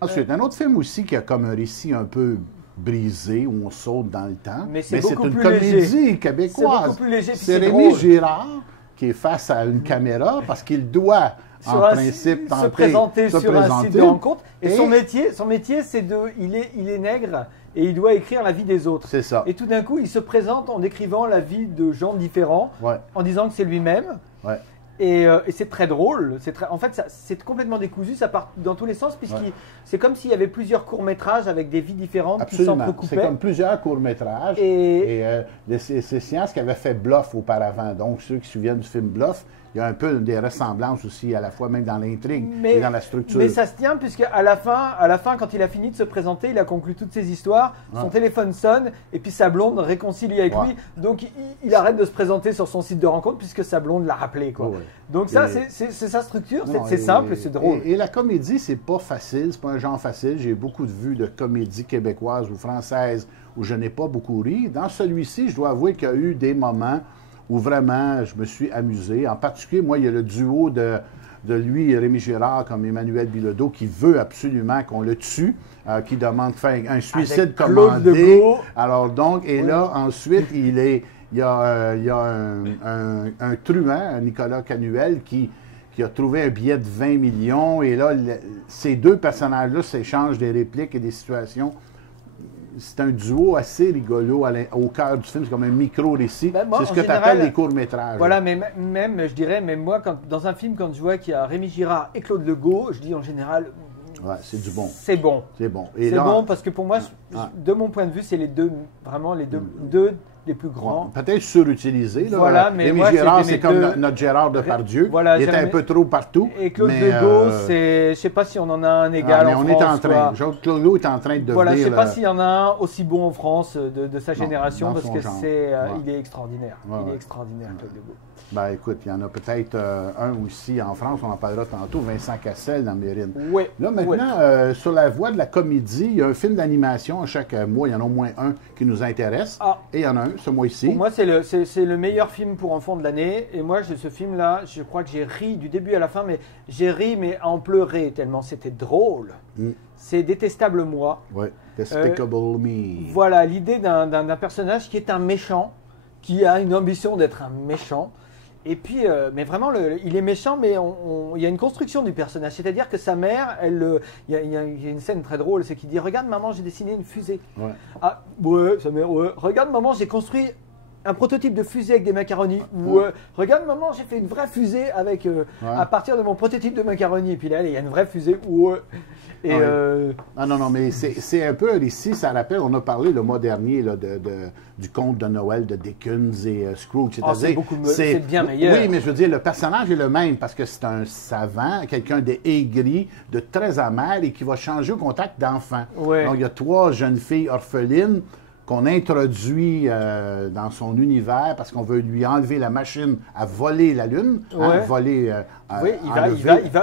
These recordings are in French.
Ensuite, un autre film aussi qui a comme un récit un peu brisé, où on saute dans le temps. Mais c'est une beaucoup plus comédie léger. québécoise. C'est beaucoup plus léger, puis C'est c'est Rémi drôle. Girard qui est face à une caméra parce qu'il doit, en Sur un principe, site, tenter se présenter se sur un site présenter. de rencontre. Et Et- son métier, c'est il est nègre et il doit écrire la vie des autres. C'est ça. Et tout d'un coup, il se présente en décrivant la vie de gens différents, Ouais, en disant que c'est lui-même. ouais. Et c'est très drôle. En fait, c'est complètement décousu. Ça part dans tous les sens, puisque Ouais. c'est comme s'il y avait plusieurs courts-métrages avec des vies différentes qui Absolument. C'est s'entrecoupaient. comme plusieurs courts-métrages. Et- C'est Science qui avait fait Bluff auparavant. Donc, ceux qui se souviennent du film Bluff, il y a un peu des ressemblances aussi, à la fois même dans l'intrigue et dans la structure. Mais ça se tient, puisque à la fin, quand il a fini de se présenter, il a conclu toutes ses histoires. Son Ouais. téléphone sonne, et puis sa blonde réconcilie avec Ouais. lui. Donc il arrête de se présenter sur son site de rencontre, puisque sa blonde l'a rappelé, quoi. Ouais. Donc ça, Et- c'est sa structure. Non, C'est simple, c'est drôle. Et la comédie, c'est pas facile, c'est pas un genre facile. J'ai beaucoup de vues de comédies québécoises ou françaises où je n'ai pas beaucoup ri. Dans celui-ci, je dois avouer qu'il y a eu des moments où vraiment je me suis amusé. En particulier, moi, il y a le duo de lui et Rémi Girard comme Emmanuel Bilodeau qui veut absolument qu'on le tue, qui demande de faire un suicide Avec Claude commandé. Legault. Alors donc, et là, ensuite, il y a un truand, Nicolas Canuel, qui a trouvé un billet de 20 millions. Et là, ces deux personnages-là s'échangent des répliques et des situations. C'est un duo assez rigolo au cœur du film. C'est comme un micro-récit. Ben, moi, c'est ce en que tu général, appelles les courts-métrages. Voilà, mais même, je dirais, même moi, dans un film, quand je vois qu'il y a Rémi Girard et Claude Legault, je dis en général, Ouais, c'est du bon. c'est bon. C'est bon. Et C'est là, bon parce que pour moi, Ouais. de mon point de vue, c'est les deux, vraiment les deux les plus grands. peut-être surutilisé. Là. Voilà, mais Rémi moi, Girard, c'était c'est comme mes deux- notre Gérard Depardieu. Voilà, il était Jérémy- un peu trop partout. Et Claude mais, Legault, je sais pas si on en a un égal mais en on France. est en train. quoi. Claude Legault est en train de devenir. Voilà, je sais pas là, s'il y en a un aussi bon en France de sa génération dans parce son que genre. c'est, Ouais. il est extraordinaire. Ouais, Il est ouais. extraordinaire, Claude Legault. Ben écoute, il y en a peut-être un aussi en France, on en parlera tantôt, Vincent Cassel dans Mérine. Ouais. Là, maintenant, sur la voie de la comédie, il y a un film d'animation. Chaque mois, il y en a au moins un qui nous intéresse. Ah. Et il y en a un, ce mois-ci. Pour moi, c'est le meilleur film pour enfants de l'année. Et moi, ce film-là, je crois que j'ai ri du début à la fin, mais j'ai ri, mais à en pleurer tellement c'était drôle. Mm. C'est Détestable Moi. Ouais. Despicable Me. Voilà, l'idée d'un personnage qui est un méchant, qui a une ambition d'être un méchant. Et puis, mais vraiment, il est méchant, mais il y a une construction du personnage. C'est-à-dire que sa mère, il y a une scène très drôle, c'est qu'il dit « Regarde maman, j'ai dessiné une fusée. Ouais. Ah, ouais, sa mère, ouais. Regarde maman, j'ai construit un prototype de fusée avec des macaronis. Ouais. Regarde maman, j'ai fait une vraie fusée avec, à partir de mon prototype de macaroni. Et puis là, il y a une vraie fusée. Ouais. Et Ah ouais. Ah non, mais c'est un peu ici, ça rappelle, on a parlé le mois dernier là, du conte de Noël de Dickens et Scrooge. Ah, c'est bien meilleur. Oui, mais je veux dire, le personnage est le même parce que c'est un savant, quelqu'un d'aigri, de très amer et qui va changer au contact d'enfants. Ouais. Donc, il y a 3 jeunes filles orphelines qu'on introduit dans son univers parce qu'on veut lui enlever la machine à voler la Lune, Ouais. voler... Oui,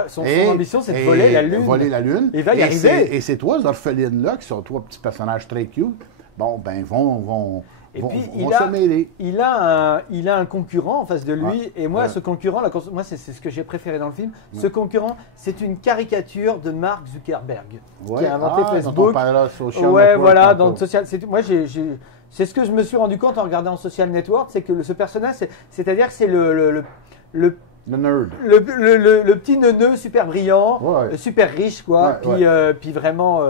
son ambition, c'est de voler la Lune. Voler la Lune. Il va y arriver. Et ces 3 orphelines-là, qui sont 3 petits personnages très cute, bon, ben, vont se mêler. Il a un concurrent en face de lui. Ouais. Et moi, Ouais. ce concurrent, moi, c'est ce que j'ai préféré dans le film. Ce concurrent, c'est une caricature de Mark Zuckerberg, Ouais. qui a inventé Dont Facebook. on parlera sur Social Ouais, Network voilà, tantôt. dans le social. C'est ce que je me suis rendu compte en regardant Social Network, c'est que ce personnage, c'est-à-dire que c'est le Le nerd. le petit neuneu super brillant, Ouais. super riche, quoi. Ouais, Puis vraiment,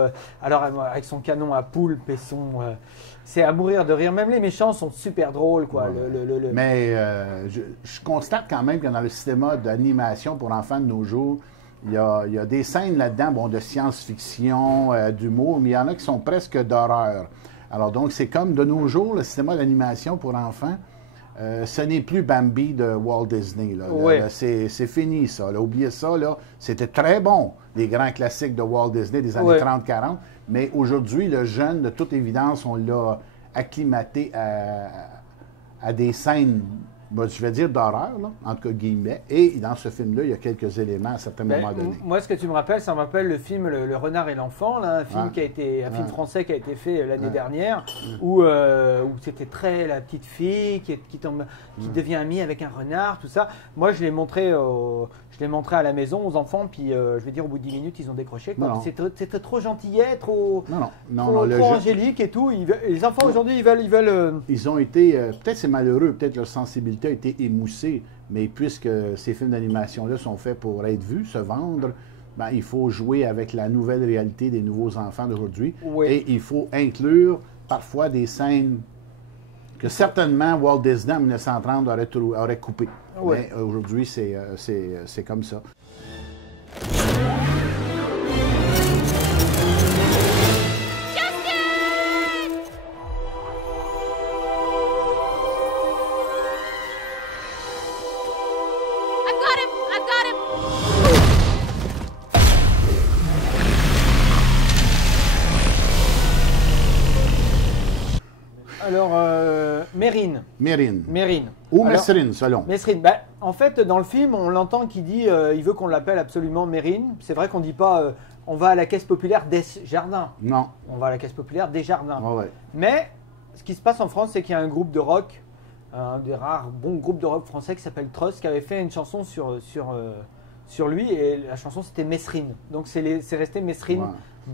alors avec son canon à poulpe et c'est à mourir de rire. Même les méchants sont super drôles, quoi. Ouais. Mais je constate quand même que dans le cinéma d'animation pour enfants de nos jours, il y a des scènes là-dedans, bon, de science-fiction, d'humour, mais il y en a qui sont presque d'horreur. Alors donc, c'est comme de nos jours, le cinéma d'animation pour enfants, ce n'est plus Bambi de Walt Disney. Là. Ouais. Là, c'est fini, ça. Là. Oubliez ça. Là. C'était très bon, les grands classiques de Walt Disney des années Ouais. 30-40. Mais aujourd'hui, le jeune, de toute évidence, on l'a acclimaté à des scènes ben, je vais dire d'horreur, là, entre guillemets. Et dans ce film-là, il y a quelques éléments à certains moments donnés. Moi, ce que tu me rappelles, ça me rappelle le film Le Renard et l'enfant, là, un film qui a été, un film français qui a été fait l'année dernière, où c'était très la petite fille qui devient amie avec un renard, tout ça. Moi, je l'ai montré à la maison aux enfants, puis je vais dire au bout de 10 minutes, ils ont décroché. C'était trop gentillet, trop angélique et tout. Les enfants aujourd'hui, ils veulent. Ils ont été, peut-être c'est malheureux, peut-être leur sensibilité a été émoussée, mais puisque ces films d'animation-là sont faits pour être vus, se vendre, ben, il faut jouer avec la nouvelle réalité des nouveaux enfants d'aujourd'hui. Oui. Et il faut inclure parfois des scènes que certainement Walt Disney en 1930 aurait coupées. Oui. Mais aujourd'hui, c'est comme ça. Alors, Mérine. Ou Mesrine, selon. Mesrine. Ben, en fait, dans le film, on l'entend qui dit il veut qu'on l'appelle absolument Mérine. C'est vrai qu'on ne dit pas on va à la caisse populaire des jardins. Non. On va à la caisse populaire des jardins. Oh, ouais. Mais ce qui se passe en France, c'est qu'il y a un groupe de rock, un des rares bons groupes de rock français qui s'appelle Trust, qui avait fait une chanson sur lui. Et la chanson, c'était Mesrine. Donc, c'est resté Mesrine. Ouais.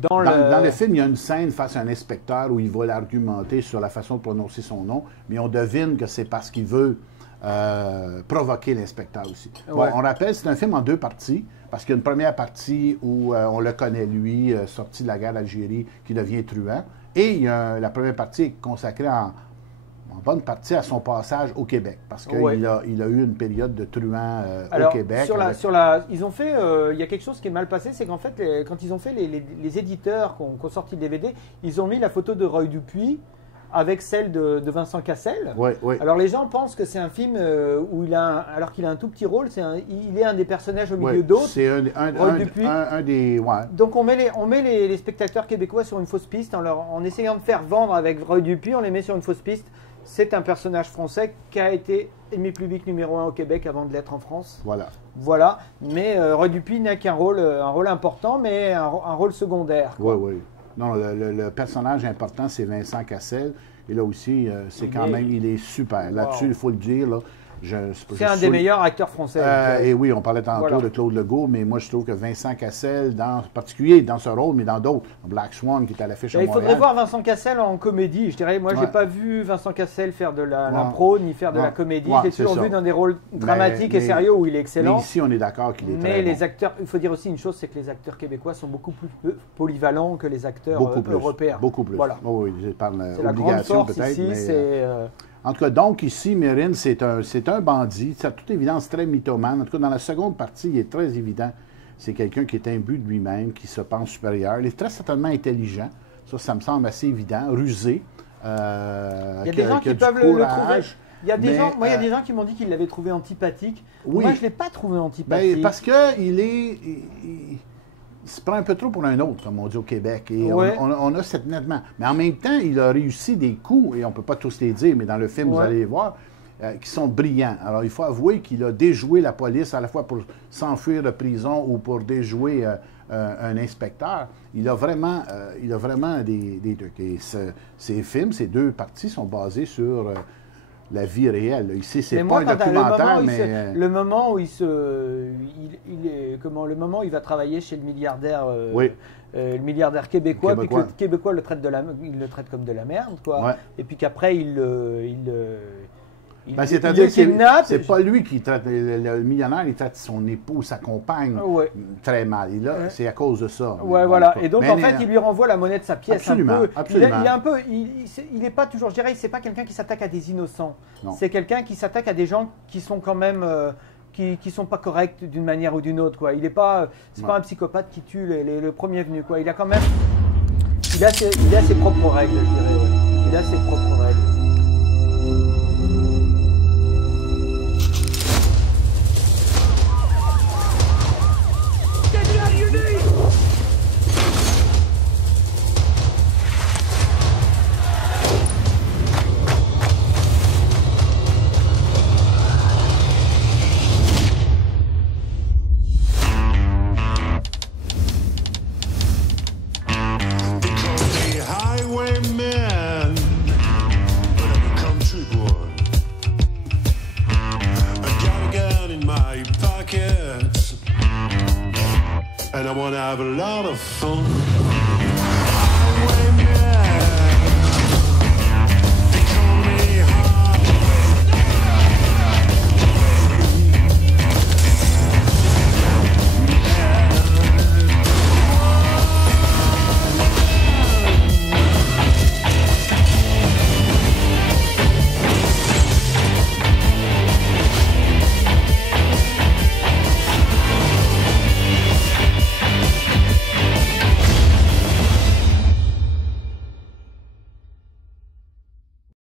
Dans le film, il y a une scène face à un inspecteur où il va l'argumenter sur la façon de prononcer son nom, mais on devine que c'est parce qu'il veut provoquer l'inspecteur aussi. Ouais. Bon, on rappelle, c'est un film en 2 parties, parce qu'il y a une première partie où on le connaît, lui, sorti de la guerre d'Algérie, qui devient truand, et la première partie est consacrée en bonne partie à son passage au Québec, parce qu'il il a eu une période de truand au Québec. Ils ont fait, il y a quelque chose qui est mal passé, c'est qu'en fait, quand ils ont fait les éditeurs qui ont sorti le DVD, ils ont mis la photo de Roy Dupuis avec celle de Vincent Cassel. Oui, oui. Alors les gens pensent que c'est un film où alors qu'il a un tout petit rôle, il est un des personnages au milieu d'autres. C'est un des... Ouais. Donc on met les spectateurs québécois sur une fausse piste en essayant de faire vendre avec Roy Dupuis, on les met sur une fausse piste. C'est un personnage français qui a été ennemi public numéro 1 au Québec avant de l'être en France. Voilà. Mais Roy Dupuis n'a qu'un rôle important, mais un rôle secondaire. Oui. Non, le personnage important, c'est Vincent Cassel. Et là aussi, c'est quand même, il est super. Là-dessus, il faut le dire, là. C'est un des meilleurs acteurs français. Et oui, on parlait tantôt de Claude Legault, mais moi, je trouve que Vincent Cassel, en particulier dans ce rôle, mais dans d'autres, Black Swan qui est à l'affiche à Montréal. Il faudrait voir Vincent Cassel en comédie. Je dirais, moi, je n'ai pas vu Vincent Cassel faire de l'impro, ni faire de la comédie. Je l'ai toujours vu dans des rôles dramatiques et sérieux où il est excellent. Mais ici, on est d'accord qu'il est très Mais les acteurs, il faut dire aussi une chose, c'est que les acteurs québécois sont beaucoup plus polyvalents que les acteurs européens. Beaucoup plus. Voilà. Oui, par c'est la grande force ici, en tout cas, donc, ici, Mérine, c'est un bandit. C'est à toute évidence très mythomane. En tout cas, dans la seconde partie, il est très évident. C'est quelqu'un qui est imbu de lui-même, qui se pense supérieur. Il est très certainement intelligent. Ça me semble assez évident. Rusé. Il y a des gens qui peuvent le trouver. Il y a des gens qui m'ont dit qu'ils l'avaient trouvé antipathique. Oui. Moi, je ne l'ai pas trouvé antipathique. Parce qu'il se prend un peu trop pour un autre, comme on dit au Québec. Et on a cette nettement. Mais en même temps, il a réussi des coups, et on ne peut pas tous les dire, mais dans le film, vous allez les voir, qui sont brillants. Alors, il faut avouer qu'il a déjoué la police, à la fois pour s'enfuir de prison ou pour déjouer un inspecteur. Il a vraiment des trucs. Et ces films, ces 2 parties sont basées sur la vie réelle. Ici, c'est pas un documentaire, mais... Le moment où le moment où il va travailler chez le milliardaire, le milliardaire québécois, puis que le Québécois le traite comme de la merde, quoi. Ouais. Et puis qu'après, c'est-à-dire que c'est pas lui qui traite, le millionnaire, il traite son épouse, sa compagne très mal. Et là, c'est à cause de ça. Voilà. Et donc, en fait, il lui renvoie la monnaie de sa pièce absolument, un peu. Il n'est pas toujours, je dirais, c'est pas quelqu'un qui s'attaque à des innocents. C'est quelqu'un qui s'attaque à des gens qui sont quand même, qui sont pas corrects d'une manière ou d'une autre, quoi. Il est pas, c'est pas un psychopathe qui tue le premier venu, quoi. Il a quand même, il a ses propres règles, je dirais. Il a ses propres règles. I wanna have a lot of fun.